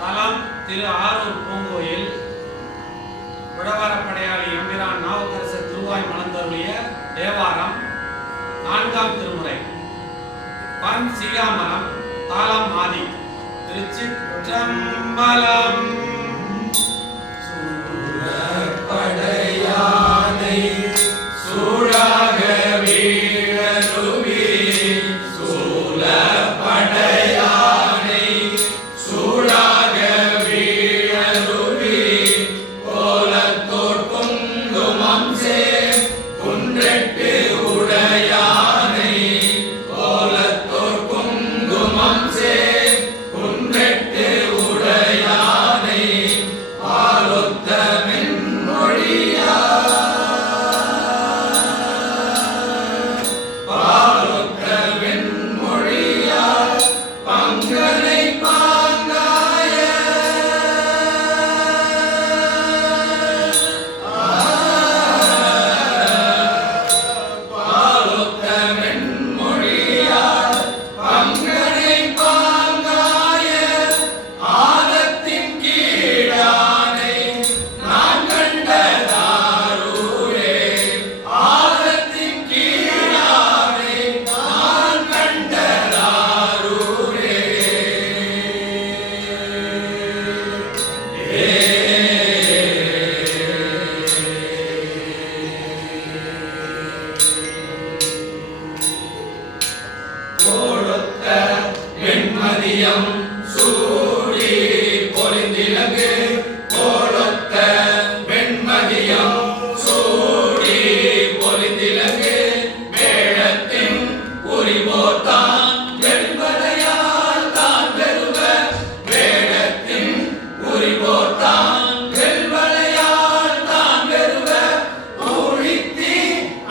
தலம் திரு ஆரூர் பூங்கோயில் உழவரப்படையாளி எம்பிரான் நாவுக்கரசர் திருவாய் மலர்ந்தருளிய தேவாரம் 4ஆம் திருமுறை. பண் சிகாமரம், தாளம் ஆதி. திருச்சிற்றம்பலம். சூழப்படையானை சூழாக வீழருவி சூழப்படையானை சூழாக வீழருவி கோலத்தோட்டும் குமம்சே குன்றெட்டு உடையானை கோலத்தோட்கும் குமம்சே குன்றெட்டு உடையானை பாலொத்த மென்மொழியா பாலொத்த மென்மொழியா பங்கனை பாங்காய பாலொத்த மென்மொழியா பங்கனை பாங்காய ஆதத்தின் கீழானை நான் கண்டதாரூரே ஆதத்தின் கீழானை நான் கண்டதாரூரே கோடொத்த வெண்மதியம் சூடி பொலிந்திலங்கு கோடொத்த வெண்மதியம் சூடி பொலிந்திலங்கு வேடத்தின் உரிபோத்தான் வெண்படையால் தான் பெறுவ வேடத்தின் உரிபோத்தான் வெண்படையால் தான் பெறுவ ஊழித்தி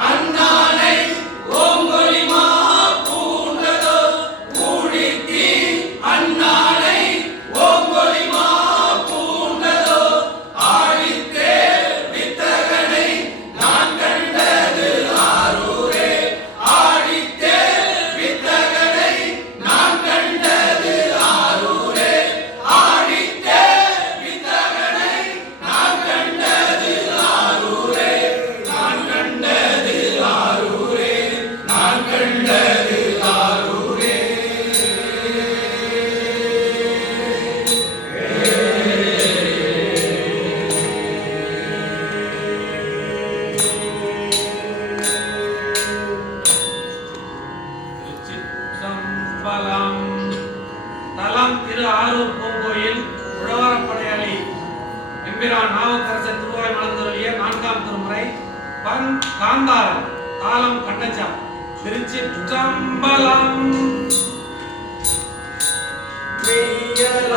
அண்ணானை ஓங்கொலிமா பூண்டதோ ஊழித்தி அண்ணானை ஓங்கொலிமா பூண்டதோ ஆழித்தே வித்தகனை நான் கண்டது ஆரூரே ஆழித்தே வித்தகனை நான் கண்டது ஆரூரே ஆழித்தே வித்தகனை நான் கண்டது ஆரூரே நான் கண்டது ஆரூரே நான் கண்டது ஆரூரே திருச்சிற்றம்பலம். தலம் திரு ஆரூர் பூங்கோயில் உழவரப்படையாளி எம்பிரான் நாவுக்கரசர் திருவாய் மலர்ந்தருளிய 4ஆம் திருமுறை. பண் காந்தாரம், தாளம் கண்டச்சா. திருச்சிற்றம்பலம். மெய்யல